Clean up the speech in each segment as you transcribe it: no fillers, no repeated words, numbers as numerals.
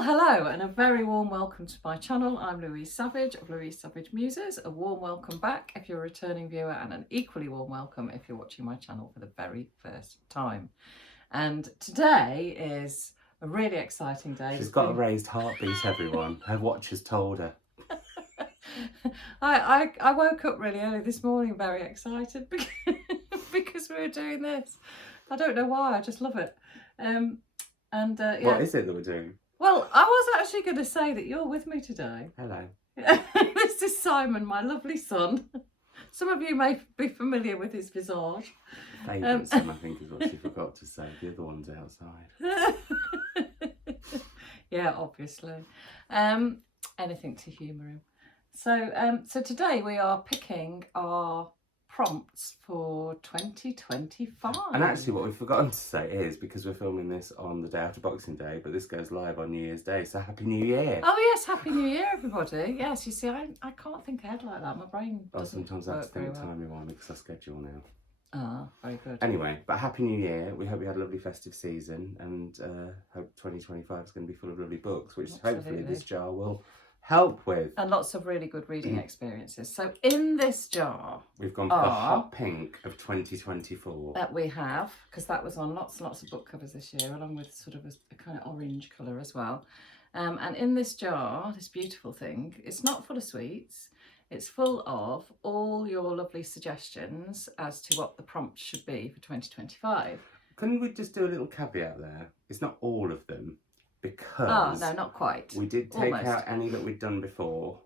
Well, hello and a very warm welcome to my channel. I'm Louise Savidge of Louise Savidge Muses. A warm welcome back if you're a returning viewer, and an equally warm welcome if you're watching my channel for the very first time. And today is a really exciting day. She's got a raised heartbeat, everyone. Her watch has told her. I woke up really early this morning very excited because we were doing this. I don't know why, I just love it. Yeah. What is it that we're doing? Well, I was actually going to say that you're with me today. Hello. This is Simon, my lovely son. Some of you may be familiar with his visage. Favourite son, I think, is what she forgot to say. The other one's outside. Yeah, obviously. Anything to humour him. So today we are picking our prompts for 2025. And actually what we've forgotten to say is, because we're filming this on the day after Boxing Day, but this goes live on New Year's Day, so Happy New Year. Oh yes, Happy New Year everybody. Yes, you see, I can't think ahead like that. My brain doesn't sometimes I have to think work very well. timey-wimey because I schedule now. Ah, very good. Anyway, but Happy New Year. We hope you had a lovely festive season, and hope 2025 is going to be full of lovely books, which hopefully this jar will help with. And lots of really good reading experiences. So in this jar we've gone for the hot pink of 2024. That we have, because that was on lots and lots of book covers this year, along with sort of a kind of orange colour as well. And in this jar, this beautiful thing, it's not full of sweets. It's full of all your lovely suggestions as to what the prompts should be for 2025. Couldn't we just do a little caveat there? It's not all of them, because... Oh, no, not quite. We did take out any that we'd done before,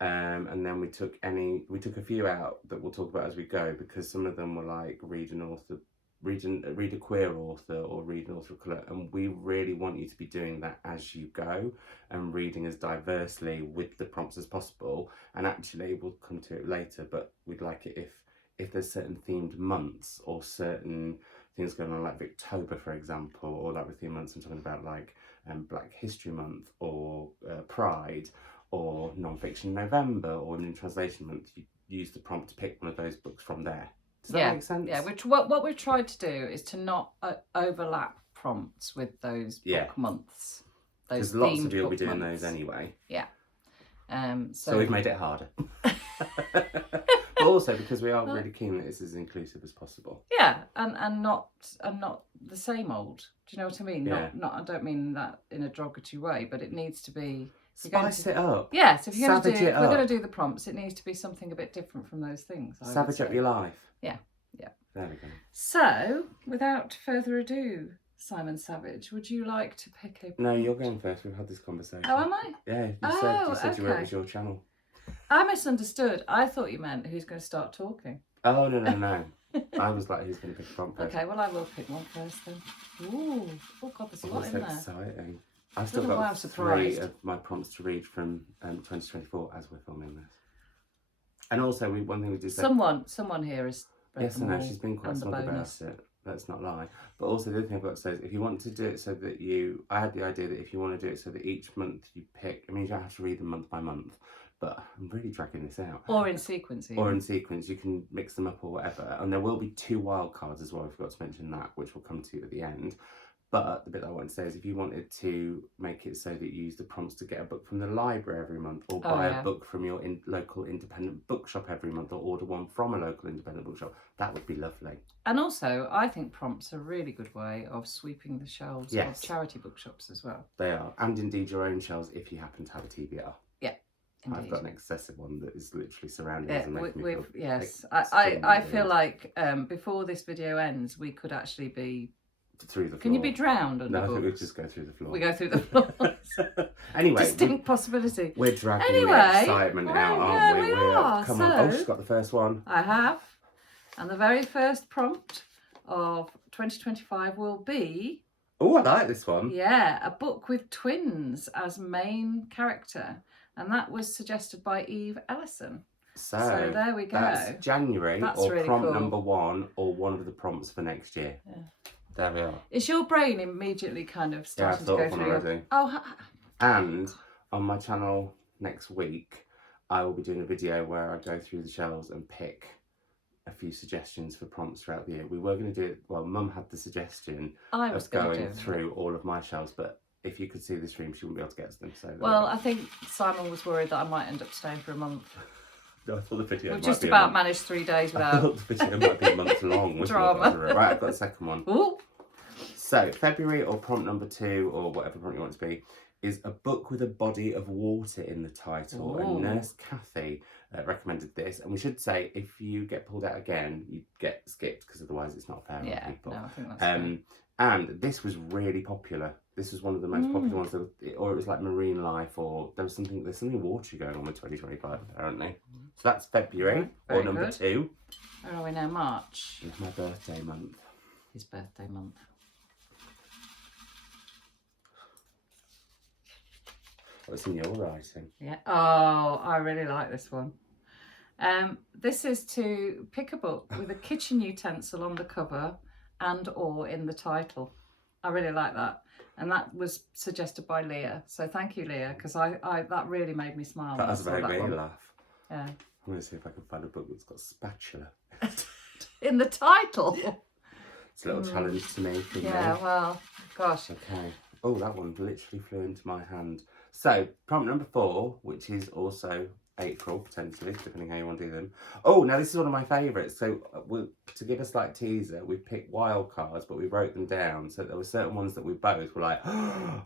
and then we took a few out that we'll talk about as we go, because some of them were like read a queer author or read an author of colour, and we really want you to be doing that as you go and reading as diversely with the prompts as possible. And actually we'll come to it later, but we'd like it if there's certain themed months or certain things going on, like Victober for example, or like with themed months I'm talking about, like Black History Month or Pride or Non-Fiction November or Women in Translation Month, you use the prompt to pick one of those books from there. Does that make sense? Yeah, what we've tried to do is to not overlap prompts with those book months. Because lots of you will be doing those anyway. Yeah. So we've made it harder. But also because we are really keen that it's as inclusive as possible. Yeah, and not the same old. Do you know what I mean? Yeah. Not I don't mean that in a derogatory way, but it needs to be... Spice it up. Yes, if we're going to do the prompts, it needs to be something a bit different from those things. Savage up your life. Yeah. There we go. So, without further ado, Simon Savidge, would you like to pick a... No, you're going first. We've had this conversation. Oh, am I? Yeah, you said it was your channel. I misunderstood. I thought you meant who's going to start talking. Oh, no. I was like, who's going to pick a prompt first? Okay, well, I will pick one first then. Ooh, oh God, there's a lot in there. That's exciting. I've still got 3 of my prompts to read from 2024 as we're filming this. And also, one thing we did say... Someone here is... Yes, I know, she's been quite smug about it. Let's not lie. But also, the other thing I've got to say is, if you want to do it so that I had the idea that if you want to do it so that each month you pick... I mean, you don't have to read them month by month, but I'm really dragging this out. Or in sequence. Or in sequence, you can mix them up or whatever. And there will be 2 wild cards as well, I forgot to mention that, which we'll come to at the end. But the bit that I want to say is, if you wanted to make it so that you use the prompts to get a book from the library every month, or buy a book from your local independent bookshop every month, or order one from a local independent bookshop, that would be lovely. And also, I think prompts are a really good way of sweeping the shelves of charity bookshops as well. They are. And indeed your own shelves if you happen to have a TBR. Yeah. Indeed. I've got an excessive one that is literally surrounding us and making me feel... Yes. I feel like before this video ends, we could actually be... through the floor. Can you be drowned under books? I think we just go through the floor. We go through the floor. Anyway. Distinct possibility. We're dragging the excitement out, aren't we? We are. Come on. Oh, she's got the first one. I have. And the very first prompt of 2025 will be... Oh, I like this one. Yeah, a book with twins as main character. And that was suggested by Eve Ellison. So there we go. That's January, or really prompt cool. number 1, or one of the prompts for next year. Yeah. There we are. Is your brain immediately kind of starting to go through? Already. Oh. And on my channel next week, I will be doing a video where I go through the shelves and pick a few suggestions for prompts throughout the year. We were going to do it, well, Mum had the suggestion of going through all of my shelves, but if you could see the stream, she wouldn't be able to get to them. So Well, I think Simon was worried that I might end up staying for a month. no, I thought the video We've might just be about managed 3 days I without thought the video might be a month long. drama. Right, I've got the second one. Ooh. So, February, or prompt number 2, or whatever prompt you want it to be, is a book with a body of water in the title. Ooh. And Nurse Kathy recommended this. And we should say, if you get pulled out again, you get skipped, because otherwise it's not fair on people. No, I think that's fair. And this was really popular. This was one of the most popular ones, or it was like Marine Life, or there's something watery going on with 2025 apparently. So that's February, or number 2. Where are we now? March. It's my birthday month. His birthday month. What's in your writing? Yeah. Oh, I really like this one. This is to pick a book with a kitchen utensil on the cover and or in the title. I really like that. And that was suggested by Leah. So thank you, Leah, because I that really made me smile. That has made me laugh. Yeah. I'm going to see if I can find a book that's got spatula. In the title? It's a little challenge to me. Yeah, well, gosh. Okay. Oh, that one literally flew into my hand. So, prompt number 4, which is also April, potentially, depending how you want to do them. Oh, now this is one of my favourites. So, to give a slight teaser, we picked wild cards, but we wrote them down. So there were certain ones that we both were like,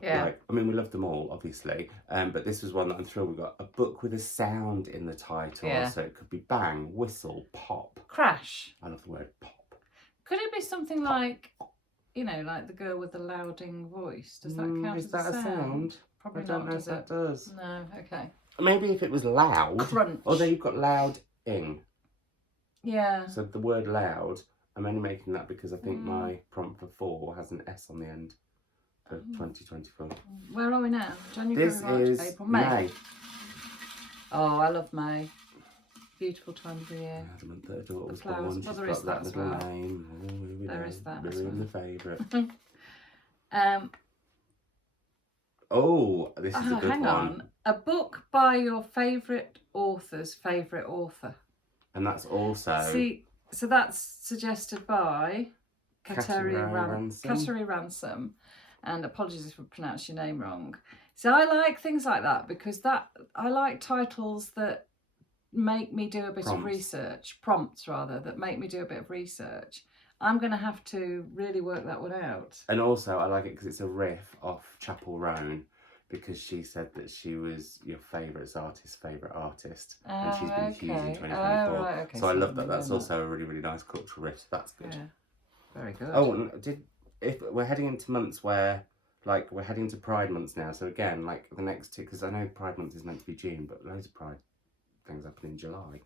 yeah. Like, I mean, we loved them all, obviously. But this was one that I'm thrilled we got. A book with a sound in the title. Yeah. So it could be bang, whistle, pop. Crash. I love the word pop. Could it be something like, you know, like the girl with the louding voice? Does that count is as that a sound? Probably I don't not, know does if it? that does. No, okay. Maybe if it was loud. Crunch. Although you've got loud-ing. Yeah. So the word loud, I'm only making that because I think my prompt for 4 has an S on the end for 2024. Where are we now? January, This March, is April, May. Oh, I love May. Beautiful time of the year. The month that her daughter was flowers. born. Well, She's there got is that as little well. name. Oh, here we There go. is that as Ruin well. the favourite. Oh, this is a good hang one. on. A book by your favourite author's favourite author. And that's also... See, so that's suggested by Kateri Ransom. And apologies if I pronounced your name wrong. So I like things like that because I like titles that make me do a bit of research. Prompts, rather, that make me do a bit of research. I'm going to have to really work that one out. And also, I like it because it's a riff off Chapel Roan, because she said that she was your favourite artist's favourite artist, and she's been huge in 2024. Right, okay. So I love that. That's also a really, really nice cultural riff. So that's good. Yeah. Very good. Oh, and if we're heading into months where, like, we're heading to Pride months now. So again, like the next 2, because I know Pride month is meant to be June, but loads of Pride things happen in July.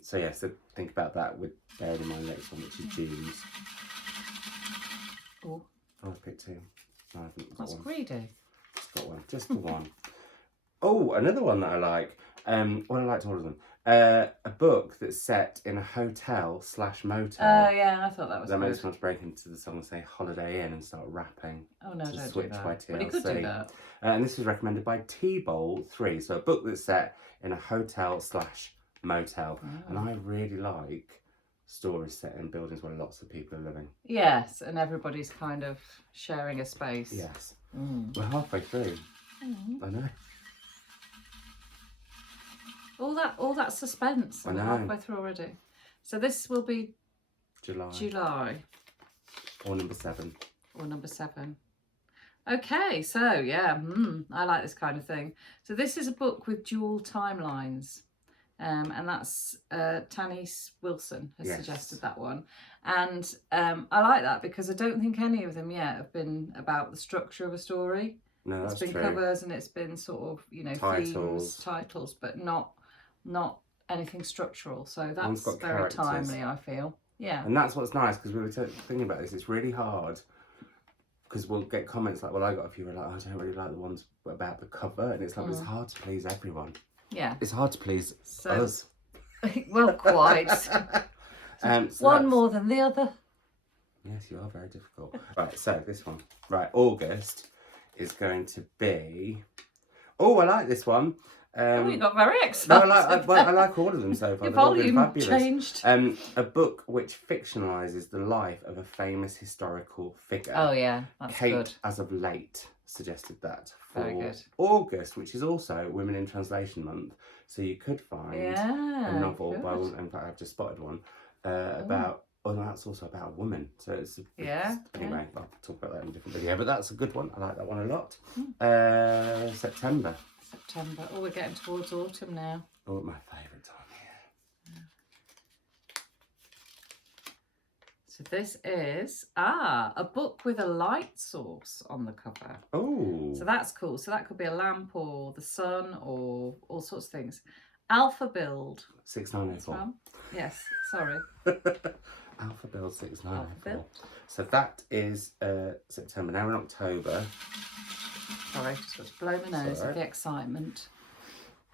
So yeah, so think about that with bearing in mind next one, which is June's. Oh, I picked 2. No, I haven't got that's one. greedy. Just got one, just the one. Oh, another one that I like. Well, I liked all of them. A book that's set in a hotel/motel. Oh yeah, I thought that was That good. makes me want to break into the song and say Holiday Inn and start rapping. Oh no, don't Switch do that. by TLC. But he could do that. And this was recommended by T-Bowl 3. So a book that's set in a hotel/motel. Oh. And I really like stories set in buildings where lots of people are living. Yes, and everybody's kind of sharing a space. Yes. Mm. We're halfway through. I know. All that suspense. I We're know. halfway through already. So this will be July. Or number 7. Or number 7. Okay, so yeah, I like this kind of thing. So this is a book with dual timelines. And that's Tanis Wilson has suggested that one. And I like that because I don't think any of them yet have been about the structure of a story. No, that's true. It's been covers and it's been sort of, you know, themes, titles, but not anything structural. So that's very timely, I feel. Yeah. And that's what's nice, because we were thinking about this. It's really hard because we'll get comments like, well, I got a few who are like, I don't really like the ones about the cover. And it's like, it's hard to please everyone. Yeah. It's hard to please us. Well, quite. So one more than the other. Yes, you are very difficult. Right, so this one. Right, August is going to be... Oh, I like this one. You got very excited. No, I like all of them so far. Your volume changed. A book which fictionalises the life of a famous historical figure. Oh yeah, that's Kate good. as of late. suggested that Very for good. August, which is also Women in Translation Month. So you could find Yeah, a novel by a good. woman. In fact, I've just spotted one about. Oh, no, that's also about a woman. So it's anyway. I'll talk about that in a different video. But that's a good one. I like that one a lot. September. September. Oh, we're getting towards autumn now. Oh, my favourite time of year. So this is a book with a light source on the cover. Oh. So that's cool. So that could be a lamp or the sun or all sorts of things. Alpha Build. 6904. Yes, sorry. Alpha Build 6904. Alpha Build. So that is September. Now we're in October. Sorry, just got to blow my nose with the excitement.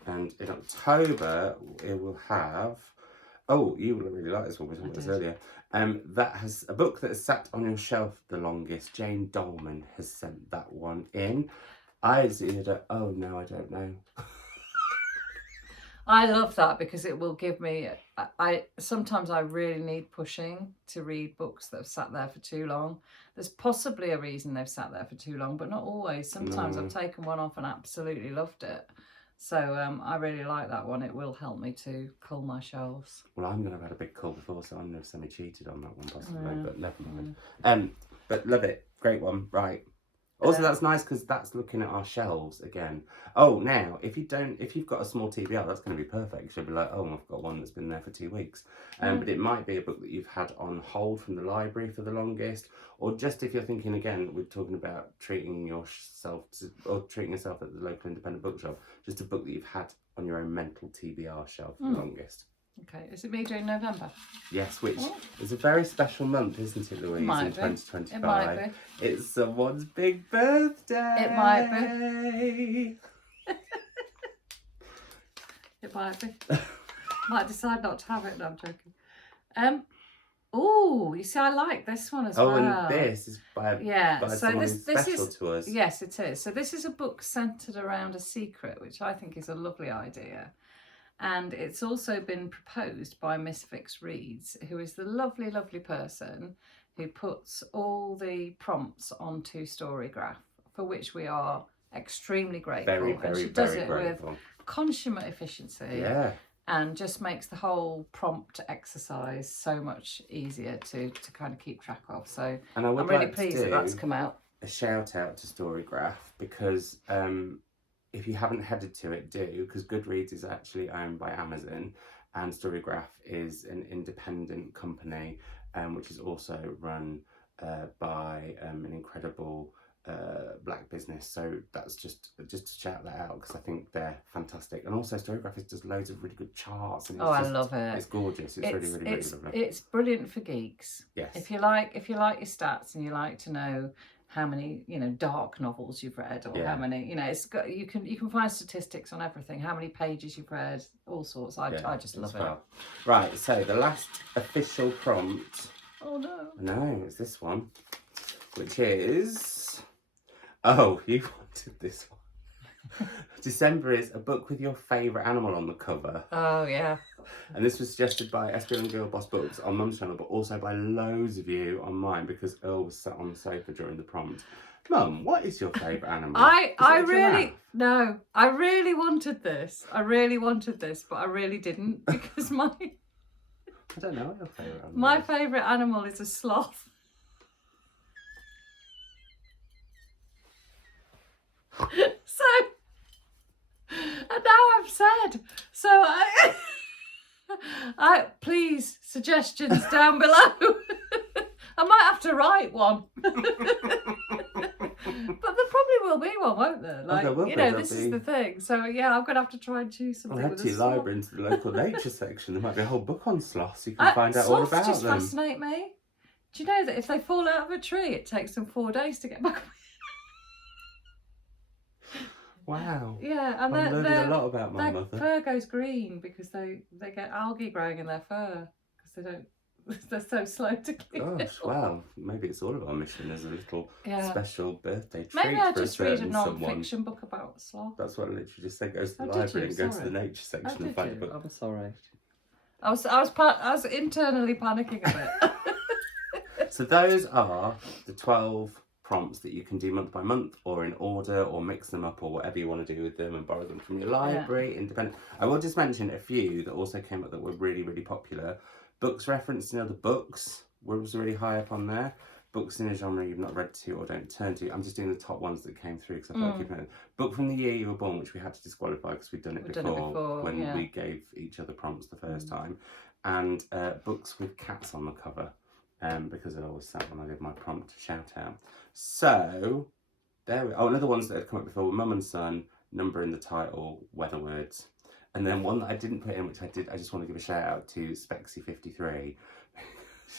And in October, it will have. Oh, you will really like this one. We talked about this earlier. That has a book that has sat on your shelf the longest. Jane Dolman has sent that one in. I either. Oh no, I don't know. I love that because it will give me. Sometimes I really need pushing to read books that have sat there for too long. There's possibly a reason they've sat there for too long, but not always. Sometimes I've taken one off and absolutely loved it. So I really like that one. It will help me to cull my shelves. Well, I'm going to have had a big cull before, so I'm going to have semi-cheated on that one possibly, but never mind. But love it. Great one. Right. Also, that's nice because that's looking at our shelves again. Oh, now, if you've got a small TBR, that's going to be perfect. You'll be like, oh, I've got one that's been there for 2 weeks. But it might be a book that you've had on hold from the library for the longest, or just if you're thinking, again, we're talking about treating yourself at the local independent bookshop, just a book that you've had on your own mental TBR shelf for the longest. Okay, is it me during November? Yes, which is a very special month, isn't it, Louise, in 2025? It might be. It's someone's big birthday. It might be. It might be. Might decide not to have it. No, I'm joking. Oh, you see, I like this one as well. Oh, and this is by someone who's special to us. Yes, it is. So this is a book centred around a secret, which I think is a lovely idea. And it's also been proposed by Miss Vix Reads, who is the lovely, lovely person who puts all the prompts onto Storygraph, for which we are extremely grateful. Very, and very, she does very it grateful. with consummate efficiency. Yeah. And just makes the whole prompt exercise so much easier to kind of keep track of. So and I'm really pleased that that's come out. A shout out to Storygraph because if you haven't headed to it, do, because Goodreads is actually owned by Amazon and Storygraph is an independent company which is also run by an incredible black business. So that's just to shout that out because I think they're fantastic. And also Storygraph does loads of really good charts. And I love it. It's gorgeous. It's really, really, really lovely. It's brilliant for geeks. Yes. If you like your stats and you like to know how many dark novels you've read or how many it's got you can find statistics on everything, how many pages you've read, all sorts. I just love it. Right, so the last official prompt. Oh no. No, it's this one, which is you wanted this one. December is a book with your favourite animal on the cover. Oh yeah. And this was suggested by SPL and Girl Boss Books on Mum's channel, but also by loads of you on mine because Earl was sat on the sofa during the prompt. Mum, what is your favourite animal? I really wanted this. I really wanted this, but I really didn't because I don't know what your favourite animal my is. favourite animal is a sloth. So, and now I've said, so I please suggestions down below. I might have to write one. But there probably will be one, won't there? Like, there will be. This is the thing. So yeah, I'm gonna have to try and choose something. I'll head to your library into the local nature section. There might be a whole book on sloths. You can find out all about just them. Fascinate me. Do you know that if they fall out of a tree, it takes them 4 days to get back? Wow. Yeah, and I'm learning a lot about my mother. Their fur goes green because they get algae growing in their fur because they're so slow to clear. Gosh, wow. Maybe it's all of our mission as a little special birthday treat. Maybe I'll just read a non-fiction non-fiction book about sloth. That's what I literally just said. Go to the library and go to the nature section and find a book. I'm sorry. I was internally panicking a bit. So those are the 12 prompts that you can do month by month or in order or mix them up or whatever you want to do with them and borrow them from your library, independent. I will just mention a few that also came up that were really, really popular. Books referenced in other books was really high up on there. Books in a genre you've not read to or don't turn to. I'm just doing the top ones that came through because I felt like keeping it. Book from the year you were born, which we had to disqualify because we'd done it before when we gave each other prompts the first time. And books with cats on the cover, because I always sat when I did my prompt shout out. So there we another ones that had come up before were Mum and Son, number in the title, weather words. And then one that I didn't put in, which I just want to give a shout out to Spexy53.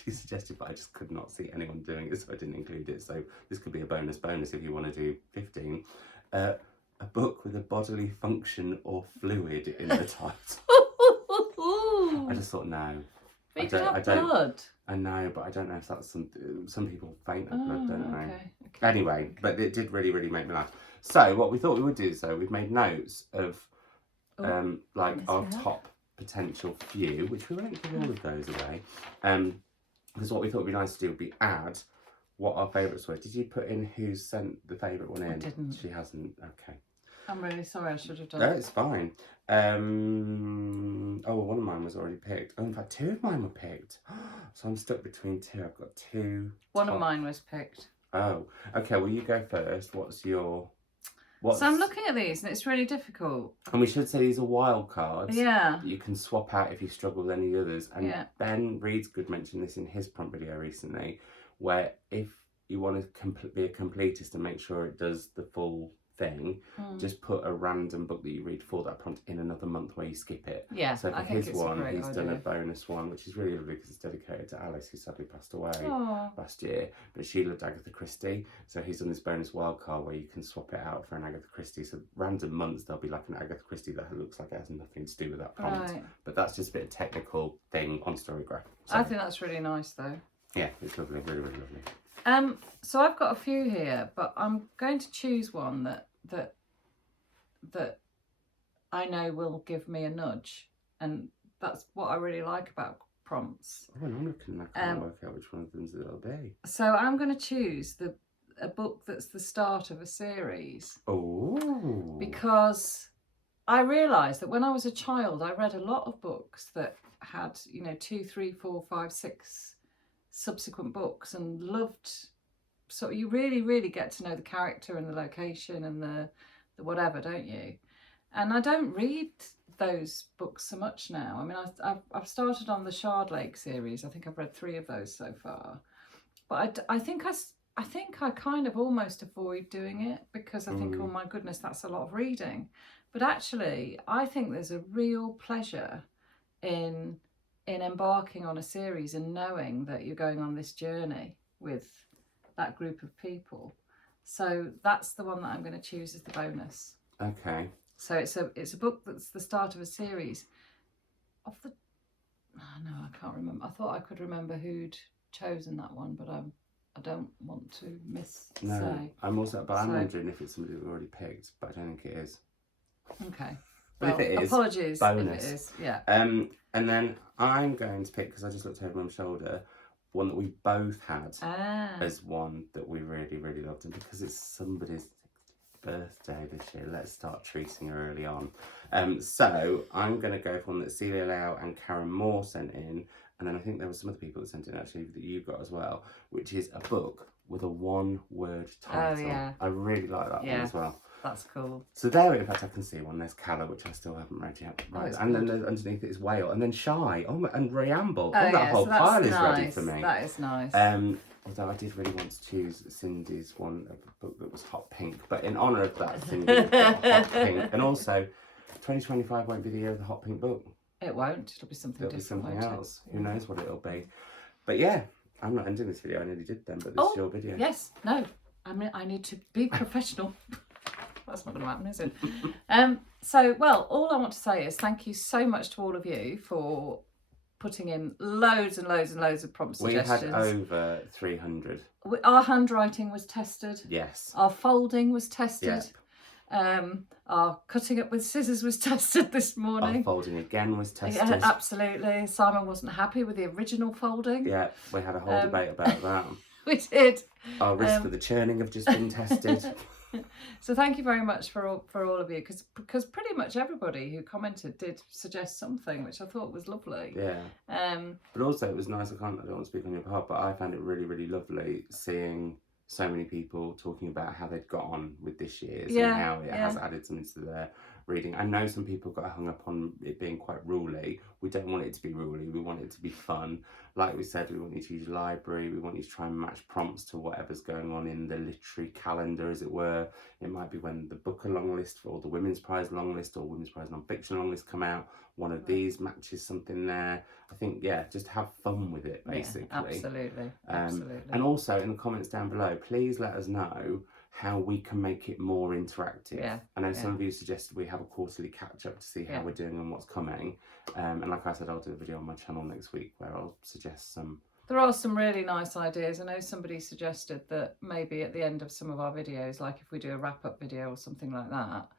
She suggested, but I just could not see anyone doing it, so I didn't include it. So this could be a bonus if you want to do 15. A book with a bodily function or fluid in the title. I just thought, no. But you could have blood. I know, but I don't know if that's some people faint of blood, don't they? Okay. Anyway, but it did really, really make me laugh. So what we thought we would do is, we've made notes of like our top potential few, which we won't give all of those away. Because what we thought would be nice to do would be add what our favourites were. Did you put in who sent the favourite one in? I didn't. She hasn't. Okay. I'm really sorry, I should have done No, it's fine. Oh, well, one of mine was already picked. Oh, in fact, two of mine were picked. So I'm stuck between two. I've got two. One of mine was picked. Oh, okay. Well, you go first. So I'm looking at these and it's really difficult. And we should say these are wild cards. Yeah. That you can swap out if you struggle with any others. And Ben Reads Good mentioned this in his prompt video recently, where if you want to be a completist and make sure it does the full thing, just put a random book that you read for that prompt in another month where you skip it. Yeah, so for his one, he's done a bonus one, which is really lovely because it's dedicated to Alice, who sadly passed away last year. But she loved Agatha Christie, so he's done this bonus wildcard where you can swap it out for an Agatha Christie. So random months there'll be like an Agatha Christie that looks like it has nothing to do with that prompt. Right. But that's just a bit of technical thing on Storygraph. So, I think that's really nice though. Yeah, it's lovely, really, really lovely. So I've got a few here, but I'm going to choose one that I know will give me a nudge, and that's what I really like about prompts. Oh, and I'm looking, I can't work out which one of them it'll be. So I'm going to choose a book that's the start of a series. Oh. Because I realised that when I was a child, I read a lot of books that had, 2, 3, 4, 5, 6 subsequent books, and loved. So you really, really get to know the character and the location and the whatever, don't you? And I don't read those books so much now. I mean, I've started on the Shard Lake series. I think I've read 3 of those so far. But I think I kind of almost avoid doing it because I think, oh my goodness, that's a lot of reading. But actually, I think there's a real pleasure in embarking on a series and knowing that you're going on this journey with that group of people. So that's the one that I'm going to choose as the bonus. Okay. So it's a book that's the start of a series. No, I can't remember. I thought I could remember who'd chosen that one, but I don't want to say. No, I'm wondering if it's somebody we've already picked, but I don't think it is. Okay. But if it is, apologies. bonus. If it is, yeah. And then I'm going to pick, because I just looked over my shoulder, one that we both had as one that we really, really loved, and because it's somebody's birthday this year, let's start treating her early on. So I'm going to go for one that Celia Lau and Karen Moore sent in, and then I think there were some other people that sent in actually that you got as well, which is a book with a one-word title. Oh, yeah. I really like that one as well. That's cool. So there, in fact, I can see one. There's Calla, which I still haven't read yet. Right, and then underneath it is Whale, and then Shy. Oh, and Reamble. That whole pile is ready for me. That is nice. Although I did really want to choose Cindy's one, a book that was hot pink, but in honour of that, Cindy got hot pink, and also 2025 won't be the year of the hot pink book. It won't. It'll be something different. It'll be something else. Who knows what it'll be? But yeah, I'm not ending this video. I nearly did then, but this is your video. Yes. No. I need to be professional. That's not going to happen, is it? So, all I want to say is thank you so much to all of you for putting in loads and loads and loads of prompt suggestions. We had over 300. Our handwriting was tested. Yes. Our folding was tested. Yep. Our cutting up with scissors was tested this morning. Our folding again was tested. Yeah, absolutely. Simon wasn't happy with the original folding. Yeah, we had a whole debate about that. We did. Our risks for the churning have just been tested. So thank you very much for all of you, because pretty much everybody who commented did suggest something, which I thought was lovely. Yeah. But also it was nice. I don't want to speak on your behalf, but I found it really, really lovely seeing so many people talking about how they'd got on with this year's and how it has added something to their reading. I know some people got hung up on it being quite ruly. We don't want it to be ruly. We want it to be fun. Like we said, we want you to use library. We want you to try and match prompts to whatever's going on in the literary calendar, as it were. It might be when the Booker long list or the Women's Prize long list or Women's Prize non-fiction long list come out. One of these matches something there. I think, just have fun with it, basically. Yeah, absolutely. Absolutely. And also in the comments down below, please let us know how we can make it more interactive. Yeah, I know some of you suggested we have a quarterly catch up to see how we're doing and what's coming. And like I said, I'll do a video on my channel next week where I'll suggest some. There are some really nice ideas. I know somebody suggested that maybe at the end of some of our videos, like if we do a wrap-up video or something like that,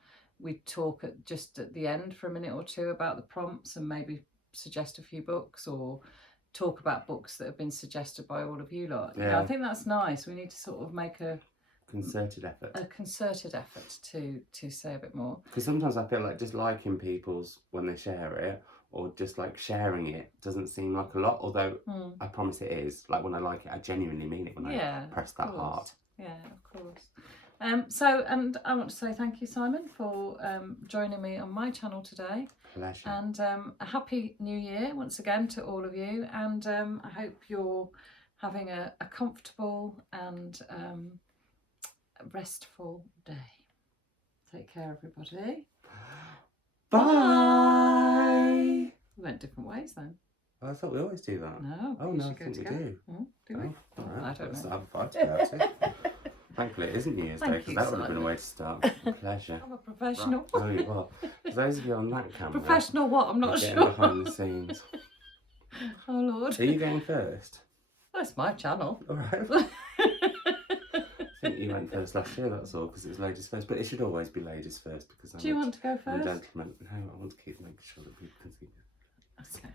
we talk just at the end for a minute or two about the prompts and maybe suggest a few books or talk about books that have been suggested by all of you lot. Yeah. I think that's nice. We need to sort of make a concerted effort to say a bit more, because sometimes I feel like just liking people's when they share it or just like sharing it doesn't seem like a lot, although I promise it is. Like when I like it, I genuinely mean it when I press that heart. Yeah, of course. And I want to say thank you, Simon, for joining me on my channel today. Pleasure. And a happy new year once again to all of you, and I hope you're having a comfortable and restful day. Take care, everybody. Bye. We went different ways then. I thought we always do that. No. Oh no, I think we do. Do we? All right. I don't know. Have a fight about it. Thankfully, it isn't New Year's Day, because that would have been a way to start. Pleasure. I'm a professional. Right. Oh, you are. For those of you on that camera. Professional what? I'm not getting sure. behind the scenes. Oh Lord. Are you going first? That's my channel. All right. I think you went first last year, that's all, because it was ladies first. But it should always be ladies first, because Do you want to go I'm a first? gentleman. No, I want to keep making sure that people can see you. Okay.